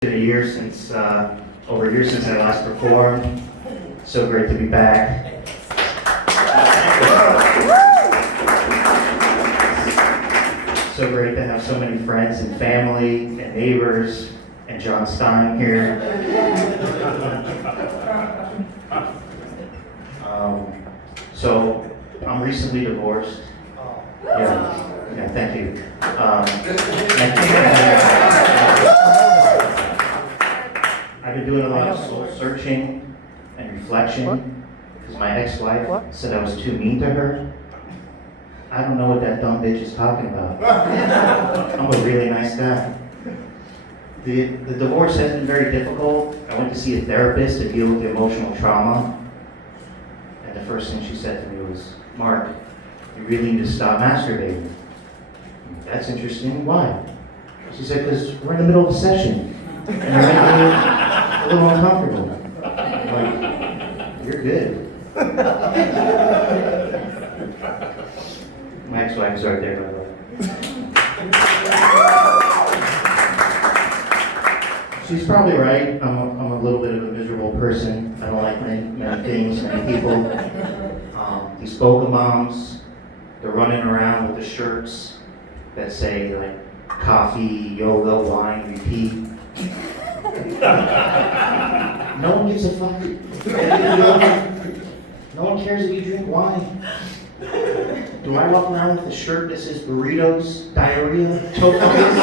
Been over a year since I last performed. So great to be back. So great to have so many friends and family and neighbors and John Stein here. So I'm recently divorced. Yeah, thank you. I've been doing a lot of soul searching and reflection because my ex-wife said I was too mean to her. I don't know what that dumb bitch is talking about. I'm a really nice guy. The divorce has been very difficult. I went to see a therapist to deal with the emotional trauma. And the first thing she said to me was, "Mark, you really need to stop masturbating." That's interesting. Why? She said, "Because we're in the middle of a session. And you're making me a little uncomfortable." I'm like, "You're good." My ex-wife is right there, by the way. She's probably right. I'm a little bit of a miserable person. I don't like many things, many people. These Boga moms, they're running around with the shirts that say like coffee, yoga, wine, repeat. No one gives a fuck. No one cares if you drink wine. Do I walk around with a shirt that says burritos, diarrhea, tofus?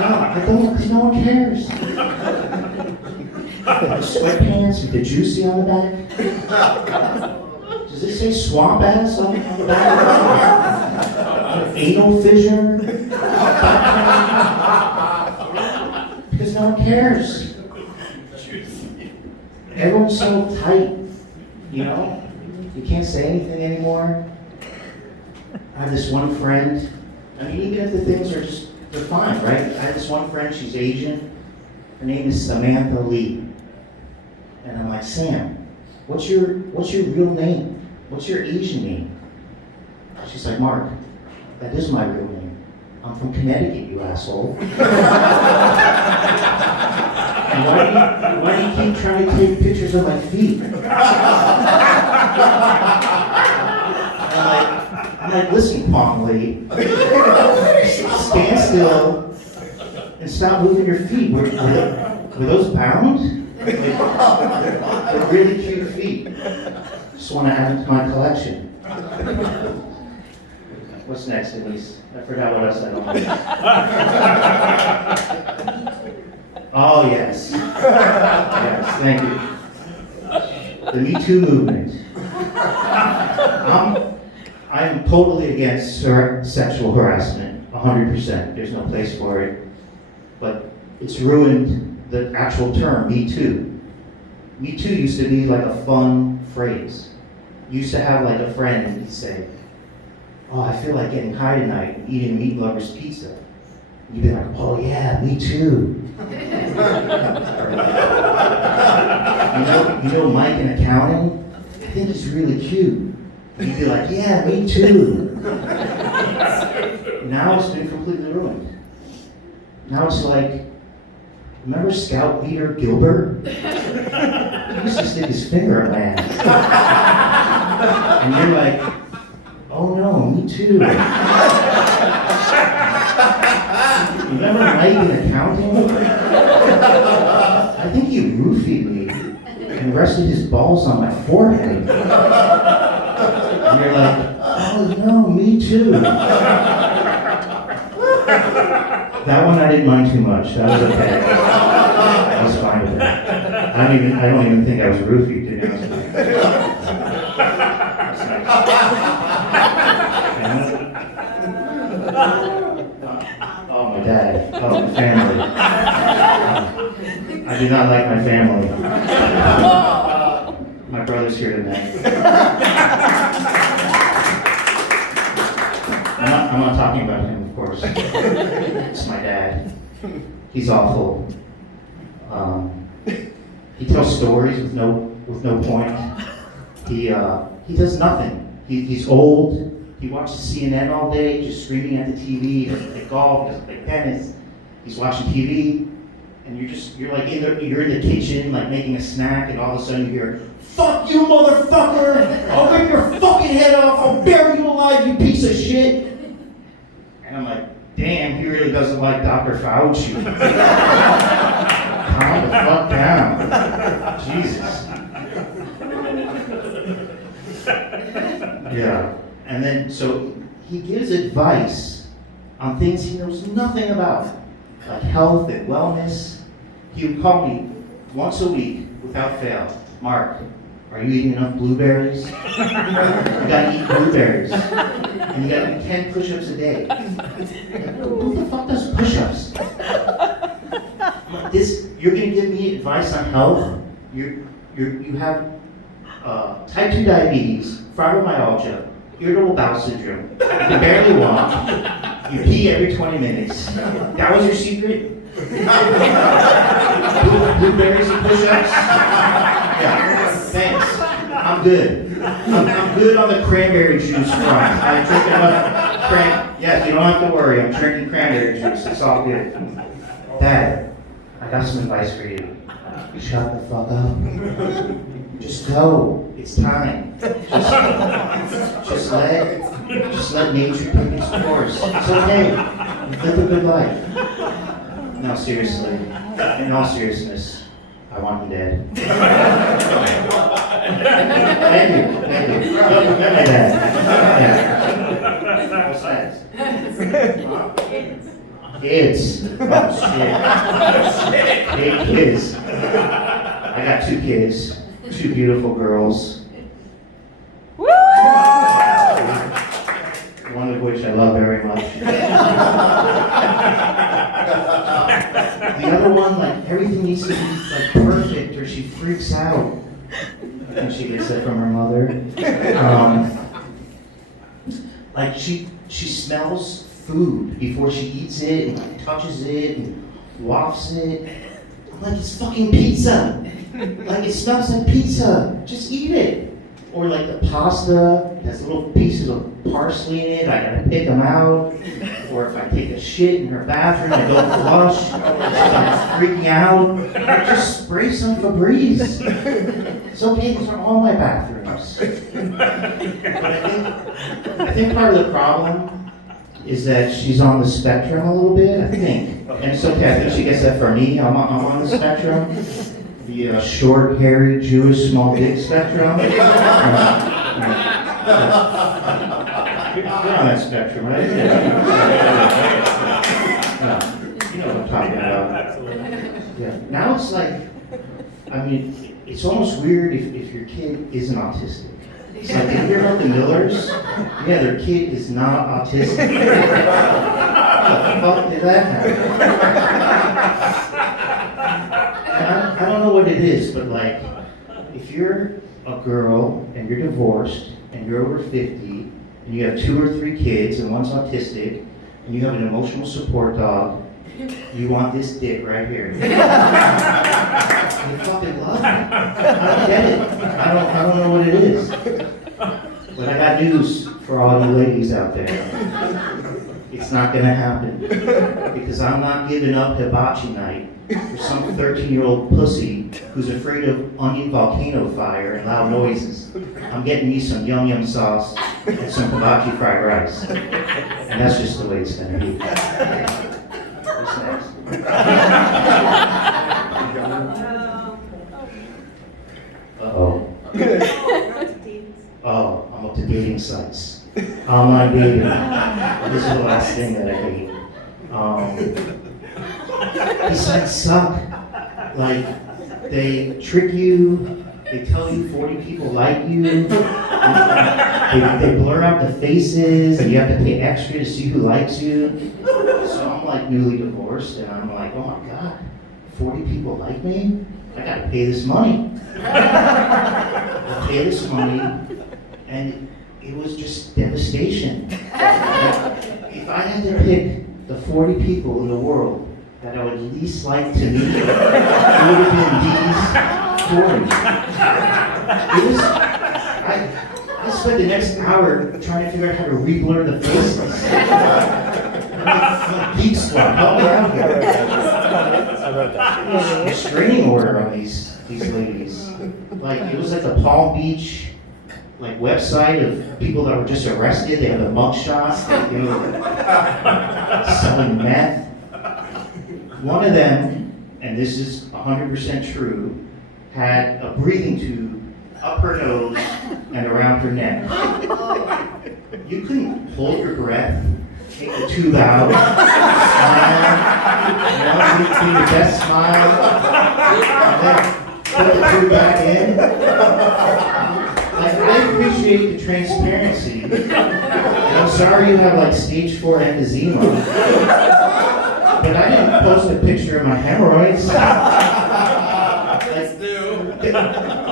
No, I don't, because no one cares. Sweatpants with the juicy on the back. Does it say swamp ass on the back? Anal fissure? Because no one cares. Everyone's so tight, you know? You can't say anything anymore. I have this one friend. I mean, even if the things are just, they're fine, right? I have this one friend, she's Asian. Her name is Samantha Lee. And I'm like, "Sam, what's your real name? What's your Asian name?" She's like, "Mark, that is my real name. I'm from Connecticut, you asshole." And why do you keep trying to take pictures of my feet? I'm like, "Listen, Pong Lee, stand still and stop moving your feet. Were those bound? They're really cute feet. Just want to add them to my collection." What's next, Denise? I forgot what else I don't know. Oh, yes. Yes, thank you. The Me Too movement. I am totally against sexual harassment, 100%. There's no place for it. But it's ruined the actual term, Me Too. Me Too used to be like a fun phrase. You used to have like a friend and he'd say, "Oh, I feel like getting high tonight and eating Meat Lover's pizza." You'd be like, "Oh yeah, me too." You know Mike in accounting? I think he's really cute. You'd be like, "Yeah, me too." Now it's been completely ruined. Now it's like, remember Scout leader Gilbert? He used to stick his finger in my ass. And you're like, "Oh no, me too." Remember Mike in accounting? I think he roofied me and rested his balls on my forehead. And you're like, "Oh no, me too." That one I didn't mind too much. That was okay. I was fine with that. I don't even think I was roofied, to be honest with you. That's nice. Oh, my dad. Oh, my family. I do not like my family. My brother's here tonight. I'm not talking about him, of course. It's my dad. He's awful. He tells stories with no point. He does nothing. He's old. He watches CNN all day, just screaming at the TV. He doesn't play golf, he doesn't play tennis. He's watching TV, and you're like you're in the kitchen, like making a snack, and all of a sudden you hear, "Fuck you, motherfucker! I'll rip your fucking head off! I'll bury you alive, you piece of shit!" And I'm like, damn, he really doesn't like Dr. Fauci. Calm the fuck down. Jesus. Yeah. And then, so he gives advice on things he knows nothing about, like health and wellness. He would call me once a week without fail. "Mark, are you eating enough blueberries? You gotta eat blueberries. And you gotta do 10 push-ups a day." Like, who the fuck does push-ups? You're gonna give me advice on health? You have type 2 diabetes, fibromyalgia, irritable bowel syndrome, you can barely walk, you pee every 20 minutes. That was your secret? Blueberries and push-ups? Yeah, thanks. I'm good. I'm good on the cranberry juice front. I drink enough yeah, you don't have to worry. I'm drinking cranberry juice. It's all good. Dad, I got some advice for you. Shut the fuck up. Just go. It's time. Just let nature take its course. It's okay. Live a good life. No, seriously. In all seriousness, I want him dead. Thank you. Don't forget my dad. Yeah. What's next? Kids. Oh, shit. Hey, kids. I got 2 kids. 2 beautiful girls. Woo! One of which I love very much. The other one, like, everything needs to be like perfect, or she freaks out. And she gets that from her mother. Like she smells food before she eats it, and like, touches it, and wafts it. I'm like, it's fucking pizza. Like, it smells like pizza. Just eat it. Or like the pasta has little pieces of parsley in it. I gotta pick them out. Or if I take a shit in her bathroom, I don't flush. She starts freaking out. Just spray some Febreze. It's okay, these are all my bathrooms. But I think part of the problem is that she's on the spectrum a little bit, I think. And it's okay, I think she gets that from me. I'm on the spectrum. The short, hairy, Jewish, small dick spectrum. You're on that spectrum, right? Yeah. You know what I'm talking about. Yeah. Now it's like, I mean, it's almost weird if your kid isn't autistic. It's like, you hear about the Millers? Yeah, their kid is not autistic. How the fuck did that happen? I don't know what it is, but like, if you're a girl and you're divorced and you're over 50 and you have 2 or 3 kids and one's autistic and you have an emotional support dog, you want this dick right here. You fucking love it. I don't get it. I don't know what it is. But I got news for all you ladies out there. It's not gonna happen. Because I'm not giving up hibachi night for some 13-year-old pussy who's afraid of onion volcano fire and loud noises. I'm getting me some yum yum sauce and some hibachi fried rice. And that's just the way it's gonna be. What's next? Uh-oh. Oh, I'm up to dating sites. Online dating. This is the last thing that I hate. These sites suck. Like, they trick you, they tell you 40 people like you, they blur out the faces, and you have to pay extra to see who likes you. So I'm like newly divorced, and I'm like, oh my God, 40 people like me? I gotta pay this money. I pay this money, and it was just devastation. If I had to pick the 40 people in the world that I would least like to meet, it would have been these 40. I spent the next hour trying to figure out how to re-blur the faces. Like Geek Squad, help me out here. I wrote that. Restraining order on these ladies. Like, it was like the Palm Beach like website of people that were just arrested. They had the mug shots, you know, selling meth. One of them, and this is 100% true, had a breathing tube up her nose and around her neck. You couldn't hold your breath, take the tube out, smile, do your best smile, and then put the tube back in. Like, I appreciate the transparency. And I'm sorry you have like stage 4 emphysema. But I didn't post a picture of my hemorrhoids.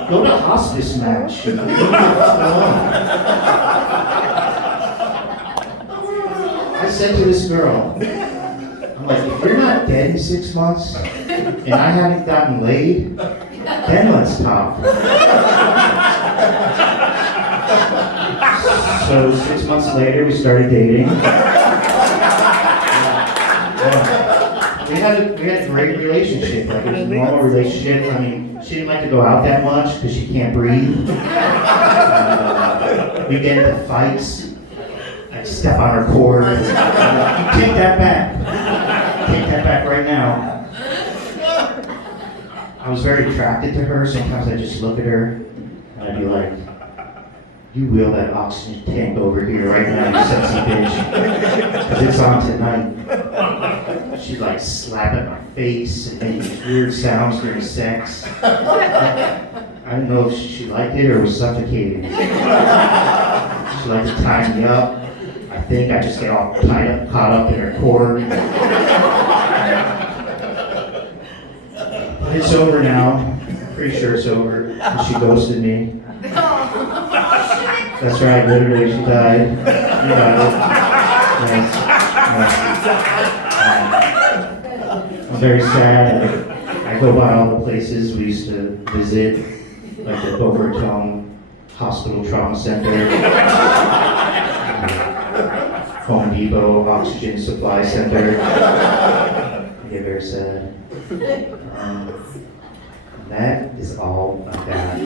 Go to hospice match. Leave me alone. I said to this girl, I'm like, if you're not dead in 6 months and I haven't gotten laid, then let's talk. So 6 months later, we started dating. We had a great relationship. Like, it was a normal relationship. I mean, she didn't like to go out that much because she can't breathe. We get into fights. I'd step on her cord. You take that back. Take that back right now. I was very attracted to her. Sometimes I just look at her and I'd be like, you wheel that oxygen tank over here right now, you sexy bitch. Because it's on tonight. She'd like slap at my face and make these weird sounds during sex. I don't know if she liked it or was suffocating. She liked to tie me up. I think I just get all tied up, caught up in her cord. But it's over now. I'm pretty sure it's over. She ghosted me. That's right, literally, she died. You got it. Yes. I'm very sad. I go by all the places we used to visit, like the Boca Raton Hospital Trauma Center, Home Depot Oxygen Supply Center. I get very sad. That is all I got.